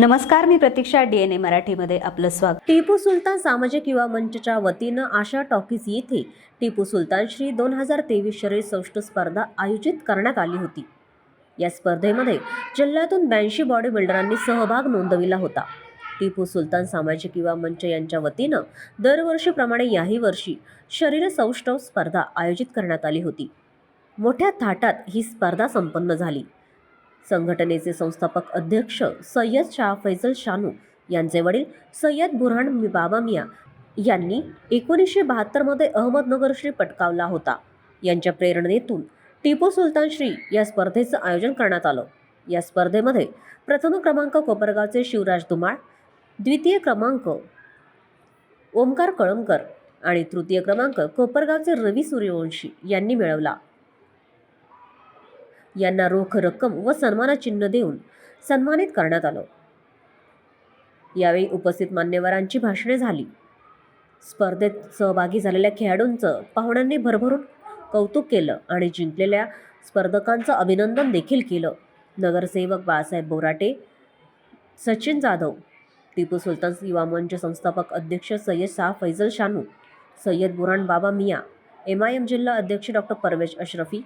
नमस्कार मी प्रतीक्षा D N ए मराठीमध्ये आपलं स्वागत. टिपू सुलतान सामाजिक युवा मंचच्या वतीनं आशा टॉकीज येथे टिपू सुलतान श्री दोन हजार तेवीस शरीर सौष्ठ स्पर्धा आयोजित करण्यात आली होती. या स्पर्धेमध्ये जिल्ह्यातून ब्याऐंशी बॉडी बिल्डरांनी सहभाग नोंदविला होता. टिपू सुलतान सामाजिक युवा मंच यांच्या वतीनं दरवर्षीप्रमाणे याही वर्षी शरीर सौष्ठव स्पर्धा आयोजित करण्यात आली होती. मोठ्या थाटात ही स्पर्धा संपन्न झाली. संघटनेचे संस्थापक अध्यक्ष सय्यद शाह फैजल शानू यांचे वडील सय्यद बुरहान बाबा मिया यांनी एकोणीसशे बहात्तरमध्ये अहमदनगर श्री पटकावला होता. यांच्या प्रेरणेतून टिपू सुलतान श्री या स्पर्धेचं आयोजन करण्यात आलं. या स्पर्धेमध्ये प्रथम क्रमांक कोपरगावचे शिवराज दुमाळ द्वितीय क्रमांक ओमकार कळमकर आणि तृतीय क्रमांक कोपरगावचे रवी सूर्यवंशी यांनी मिळवला. यांना रोख रक्कम व सन्मानचिन्ह देऊन सन्मानित करण्यात आलं. यावेळी उपस्थित मान्यवरांची भाषणे झाली. स्पर्धेत सहभागी झालेल्या खेळाडूंचं पाहुण्यांनी भरभरून कौतुक केलं आणि जिंकलेल्या स्पर्धकांचं अभिनंदन देखील केलं. नगरसेवक बाळासाहेब बोराटे सचिन जाधव टिपू सुलतान युवा मंच संस्थापक अध्यक्ष सय्यद शाह फैजल शानू सय्यद बुराण बाबा मिया एम आय एम जिल्हा अध्यक्ष डॉक्टर परवेश अशरफी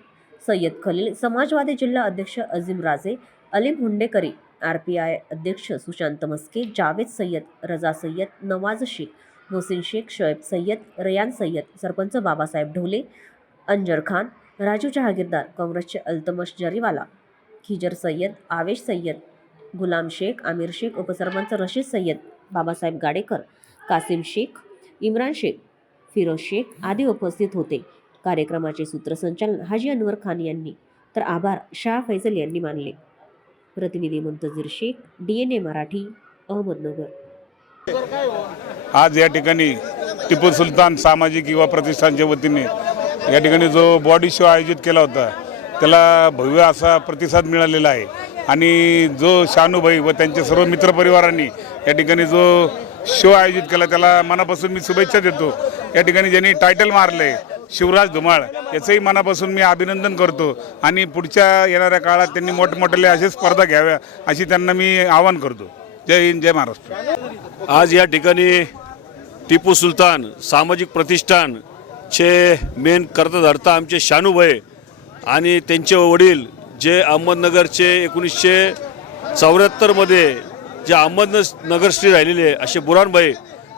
सय्यद खलील समाजवादी जिल्हा अध्यक्ष Azim Raje Alim Hundekari R P I अध्यक्ष सुशांत मस्के जावेद सय्यद रजा सय्यद नवाज शेख मोहसिन शेख शोएब सय्यद रयान सय्यद सरपंच बाबासाहेब ढोले अंजर खान राजू जहागीरदार काँग्रेसचे अल्तमश जरीवाला खिजर सय्यद आवेश सय्यद गुलाम शेख आमिर शेख उपसरपंच रशीद सय्यद बाबासाहेब गाडेकर कासिम शेख इम्रान शेख फिरोज शेख आदी उपस्थित होते. कार्यक्रमाचे सूत्रसंचालन हाजी अनवर खान यांनी. तर आभार शाह फैजल यांनी मानले. प्रतिनिधी Muntazir Shaikh D N A Marathi Ahmednagar. आज या ठिकाणी टिपू सुलतान सामाजिक युवा प्रतिष्ठानच्या वतीने या ठिकाणी जो बॉडी शो आयोजित केला होता त्याला भव्य असा प्रतिसाद मिळालेला आहे. आणि जो शानूभाई व त्यांच्या सर्व मित्रपरिवारांनी या ठिकाणी जो शो आयोजित केला त्याला मनापासून मी शुभेच्छा देतो. या ठिकाणी ज्यांनी टायटल मारले शिवराज धुमाळ याचंही मनापासून मी अभिनंदन करतो. आणि पुढच्या येणाऱ्या काळात त्यांनी मोठमोठ्याले अशा स्पर्धा घ्याव्या अशी त्यांना मी आवाहन करतो. जय हिंद जय महाराष्ट्र. आज या ठिकाणी टिपू सुलतान सामाजिक प्रतिष्ठानचे मेन कर्तधर्ता आमचे शानूभाई आणि त्यांचे वडील जे अहमदनगरचे एकोणीसशे चौऱ्याहत्तरमध्ये जे अहमदनगरश्री राहिलेले असे बुरानभाई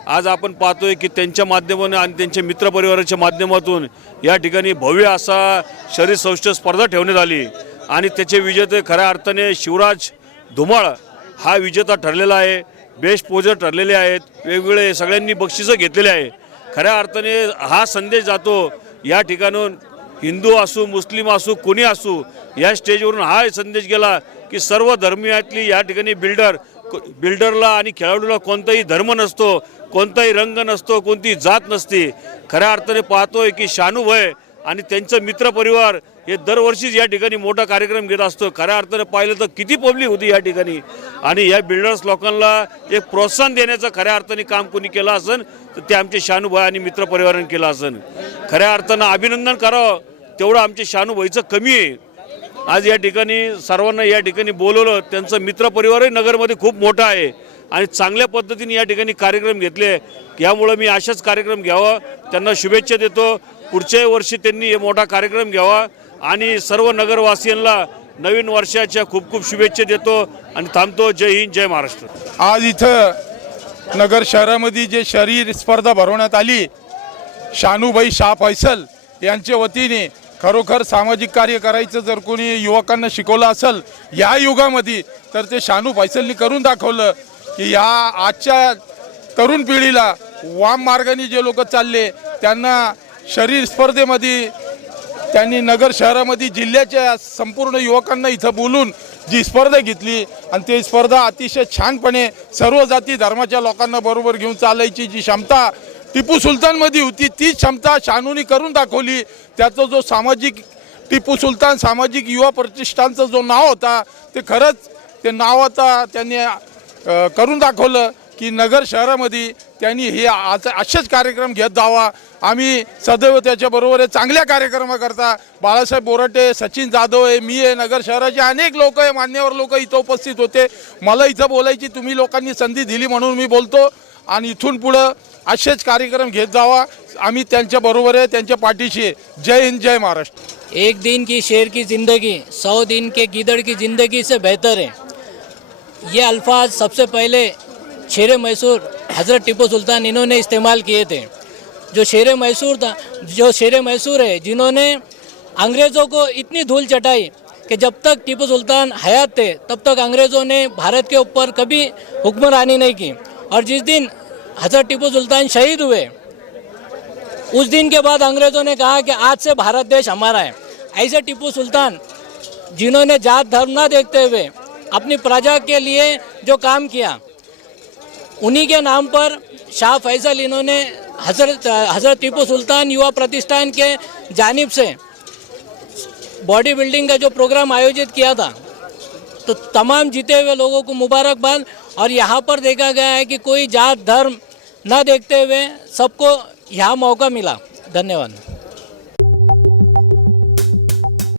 आज आपण पाहतोय की त्यांच्या माध्यमाने आणि त्यांच्या मित्रपरिवाराच्या माध्यमातून या ठिकाणी भव्य असा शरीर सौष्ठ स्पर्धा ठेवण्यात आली. आणि त्याचे विजेते खऱ्या अर्थाने शिवराज धुमाळ हा विजेता ठरलेला आहे बेस्ट पोजर ठरलेले आहेत वेगवेगळे सगळ्यांनी बक्षिसं घेतलेले आहे. खऱ्या अर्थाने हा संदेश जातो या ठिकाणून हिंदू असू मुस्लिम असू कोणी असू या स्टेजवरून हा संदेश गेला की सर्व धर्मीयातली या ठिकाणी बिल्डर बिल्डरला आणि खेळाडूला कोणताही धर्म नसतो कोणताही रंग नसतो कोणती जात नसते. खऱ्या अर्थाने पाहतोय की शानूभय आणि त्यांचं मित्रपरिवार हे दरवर्षीच या ठिकाणी मोठा कार्यक्रम घेत असतो. खऱ्या अर्थाने पाहिलं तर किती पब्लिक होती या ठिकाणी. आणि या बिल्डर्स लोकांना एक प्रोत्साहन देण्याचं खऱ्या अर्थाने काम कोणी केलं असेल तर ते आमचे शानूभाई आणि मित्रपरिवाराने केलं असेल खऱ्या अर्थानं अभिनंदन करावं तेवढं आमचे शानूभाईचं कमी आहे. आज या ठिकाणी सर्वांना या ठिकाणी बोलवलं. त्यांचं मित्रपरिवारही नगरमध्ये खूप मोठा आहे. आणि चांगल्या पद्धतीने या ठिकाणी कार्यक्रम घेतले. यामुळं मी अशाच कार्यक्रम घ्यावा. त्यांना शुभेच्छा देतो. पुढच्याही वर्षी त्यांनी हे मोठा कार्यक्रम घ्यावा. आणि सर्व नगरवासियांना नवीन वर्षाच्या खूप खूप शुभेच्छा देतो. आणि थांबतो. जय हिंद जय महाराष्ट्र. आज इथं नगर शहरामध्ये जे शरीर स्पर्धा भरवण्यात आली शानूबाई शाह फैसल यांच्या वतीने खरोखर सामाजिक कार्य करायचं जर कोणी युवकांना शिकवलं असेल या युगामध्ये तर ते शानू फैसलनी करून दाखवलं की या आजच्या तरुण पिढीला वाम मार्गाने जे लोक चालले त्यांना शरीर स्पर्धेमध्ये त्यांनी नगर शहरामध्ये जिल्ह्याच्या संपूर्ण युवकांना इथं बोलून जी स्पर्धा घेतली आणि ती स्पर्धा अतिशय छानपणे सर्व जाती धर्माच्या लोकांना बरोबर घेऊन चालायची जी क्षमता टिपू सुलतानमध्ये होती. ती क्षमता शानूनी करून दाखवली. त्याचा जो सामाजिक टिपू सुलतान सामाजिक युवा प्रतिष्ठानचं जो नाव होता ते खरंच ते नाव आता त्यांनी करून दाखवलं की नगर शहरामध्ये त्यांनी हे आज असेच कार्यक्रम घेत जावा. आम्ही सदैव त्याच्याबरोबर आहे. चांगल्या कार्यक्रमाकरता बाळासाहेब बोराटे सचिन जाधव आहे मी आहे. नगर शहराचे अनेक लोक आहे. मान्यवर लोक इथं उपस्थित होते. मला इथं बोलायची तुम्ही लोकांनी संधी दिली म्हणून मी बोलतो. आणि इथून पुढं असेच कार्यक्रम घेत जावा. आम्ही त्यांच्या बरोबर आहे त्यांच्या पाठीशी आहे. जय हिंद जय महाराष्ट्र. एक दिन की शेर की ज़िंदगी सौ दिन के गीदड़ की ज़िंदगी से बेहतर है। ये अल्फाज सबसे पहले शेर मैसूर हज़रत टिपू सुल्तान इन्होंने इस्तेमाल किए थे। जो शेर मैसूर था जो शेर मैसूर है जिन्होंने अंग्रेज़ों को इतनी धूल चटाई कि जब तक टिपू सुल्तान हयात थे तब तक अंग्रेज़ों ने भारत के ऊपर कभी हुक्मरानी नहीं की। और जिस दिन हज़रत टिप्पू सुल्तान शहीद हुए, उस दिन के बाद अंग्रेज़ों ने कहा कि आज से भारत देश हमारा है। ऐसे टिप्पू सुल्तान, जिन्होंने जात धर्म ना देखते हुए अपनी प्रजा के लिए जो काम किया, उन्हीं के नाम पर शाह फैसल इन्होंने हज़रत हज़रत टिप्पू सुल्तान युवा प्रतिष्ठान के जानिब से बॉडी बिल्डिंग का जो प्रोग्राम आयोजित किया था तो तमाम जीते हुए लोगों को मुबारकबाद। और यहाँ पर देखा गया है कि कोई जात धर्म न देखते हुए सबको यहाँ मौका मिला। धन्यवाद।